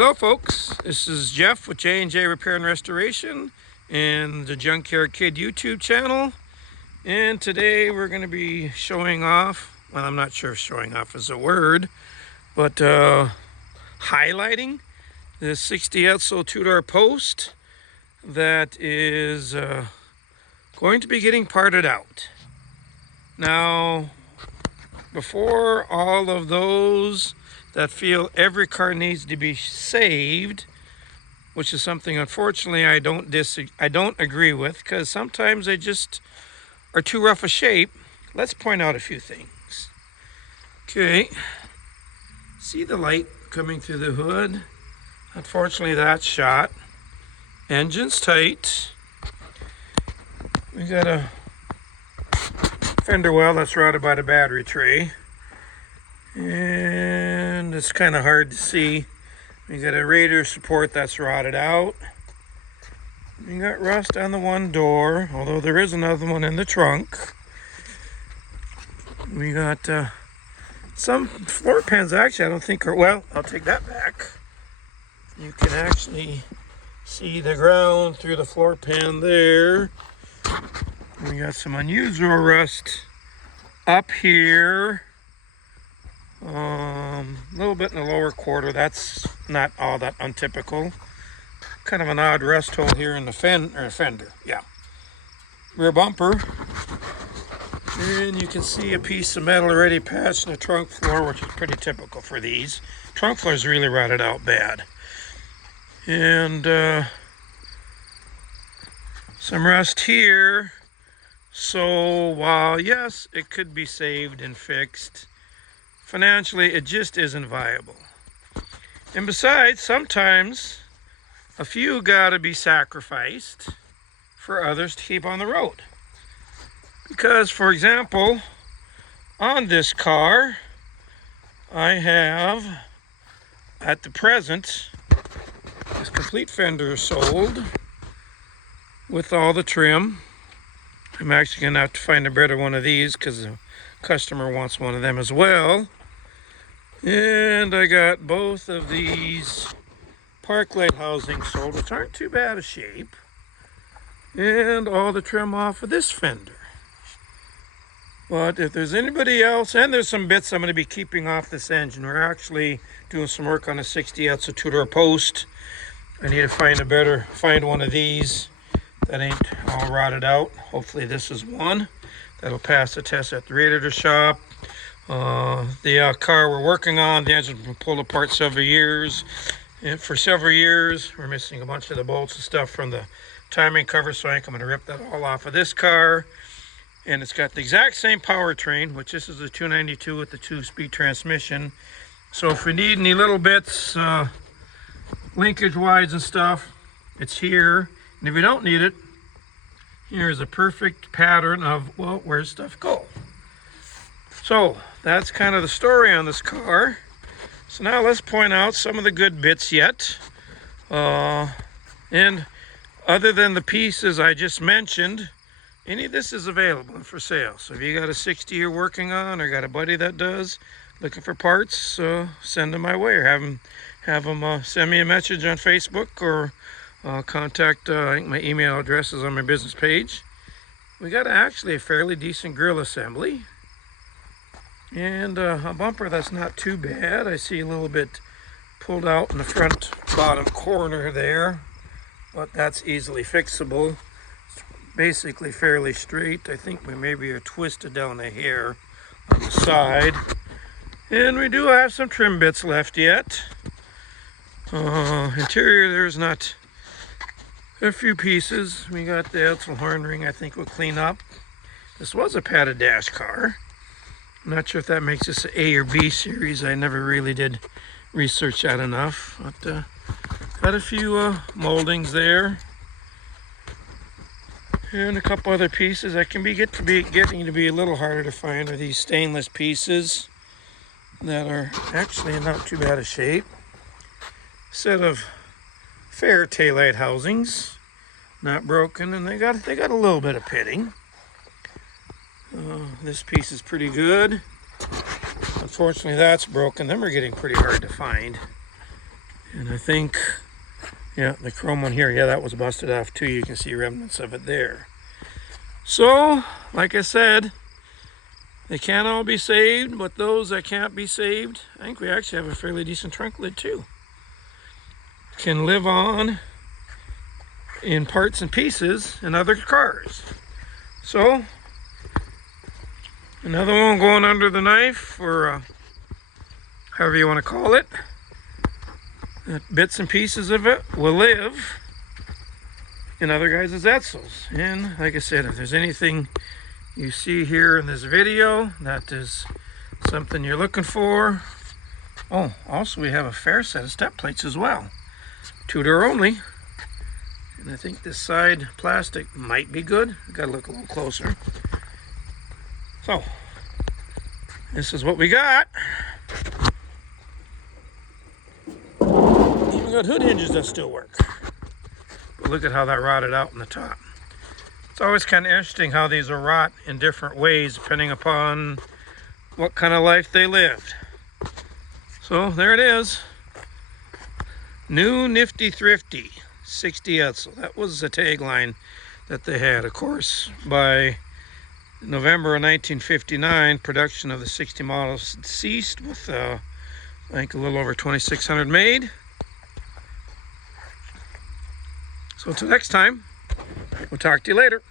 Hello folks, this is Jeff with J&J Repair and Restoration and the Junkyard Kid YouTube channel. And today we're going to be showing off, well, I'm not sure if showing off is a word, but highlighting this 60 Edsel 2-door post that is going to be getting parted out. Now, before all of those that feel every car needs to be saved, which is something unfortunately I don't agree with, because sometimes they just are too rough a shape. Let's point out a few things. Okay, see the light coming through the hood? Unfortunately that's shot. Engine's tight. We got a fender well that's routed by the battery tray. And it's kind of hard to see. We got a radiator support that's rotted out. We got rust on the one door, although there is another one in the trunk. We got some floor pans actually I don't think are, well, I'll take that back. You can actually see the ground through the floor pan there. We got some unusual rust up here. A little bit in the lower quarter. That's not all that untypical. Kind of an odd rust hole here in the fender. Yeah. Rear bumper. And you can see a piece of metal already patched in the trunk floor, which is pretty typical for these. Trunk floor is really rotted out bad. And some rust here. So while yes, it could be saved and fixed, financially it just isn't viable. And besides, sometimes a few gotta be sacrificed for others to keep on the road. Because, for example, on this car I have at the present this complete fender sold with all the trim. I'm actually gonna have to find a better one of these because the customer wants one of them as well. And I got both of these park light housings sold, which aren't too bad a shape, and all the trim off of this fender. But if there's anybody else, and there's some bits I'm going to be keeping off this engine. We're actually doing some work on a 60 Edsel 2-door post. I need to find one of these that ain't all rotted out. Hopefully this is one that'll pass the test at the radiator shop. The car we're working on, the engine's been pulled apart for several years. We're missing a bunch of the bolts and stuff from the timing cover, so I'm going to rip that all off of this car. And it's got the exact same powertrain, which this is a 292 with the 2-speed transmission. So if we need any little bits, linkage wise and stuff, it's here. And if you don't need it, here's a perfect pattern of, well, where's stuff go? So that's kind of the story on this car. So now let's point out some of the good bits yet. And other than the pieces I just mentioned, any of this is available and for sale. So if you got a 60 you're working on, or got a buddy that does, looking for parts, send them my way, or have them send me a message on Facebook, or contact, I think my email address is on my business page. We got actually a fairly decent grill assembly. And a bumper that's not too bad. I see a little bit pulled out in the front bottom corner there, but that's easily fixable. It's basically fairly straight. I think we maybe are twisted down a hair on the side. And we do have some trim bits left yet. Interior, there's not a few pieces. We got the Edsel horn ring I think we'll clean up. This was a padded dash car. I'm not sure if that makes this an A or B series. I never really did research that enough. But got a few moldings there. And a couple other pieces that can getting to be a little harder to find are these stainless pieces that are actually in not too bad a shape. Set of fair taillight housings, not broken, and they got a little bit of pitting. This piece is pretty good. Unfortunately, that's broken. Them are getting pretty hard to find. And I think, yeah, the chrome one here, yeah, that was busted off too. You can see remnants of it there. So, like I said, they can't all be saved, but those that can't be saved, I think we actually have a fairly decent trunk lid too. Can live on in parts and pieces in other cars. So, another one going under the knife, or however you want to call it. Bits and pieces of it will live in other guys' Edsels. And like I said, if there's anything you see here in this video that is something you're looking for. Oh, also we have a fair set of step plates as well. 2-door only. And I think this side plastic might be good. I gotta look a little closer. So, this is what we got. Even got hood hinges that still work. But look at how that rotted out in the top. It's always kind of interesting how these will rot in different ways depending upon what kind of life they lived. So there it is. New Nifty Thrifty 60 Edsel. That was the tagline that they had. Of course, by November of 1959, production of the 60 models ceased with, I think, a little over 2,600 made. So until next time, we'll talk to you later.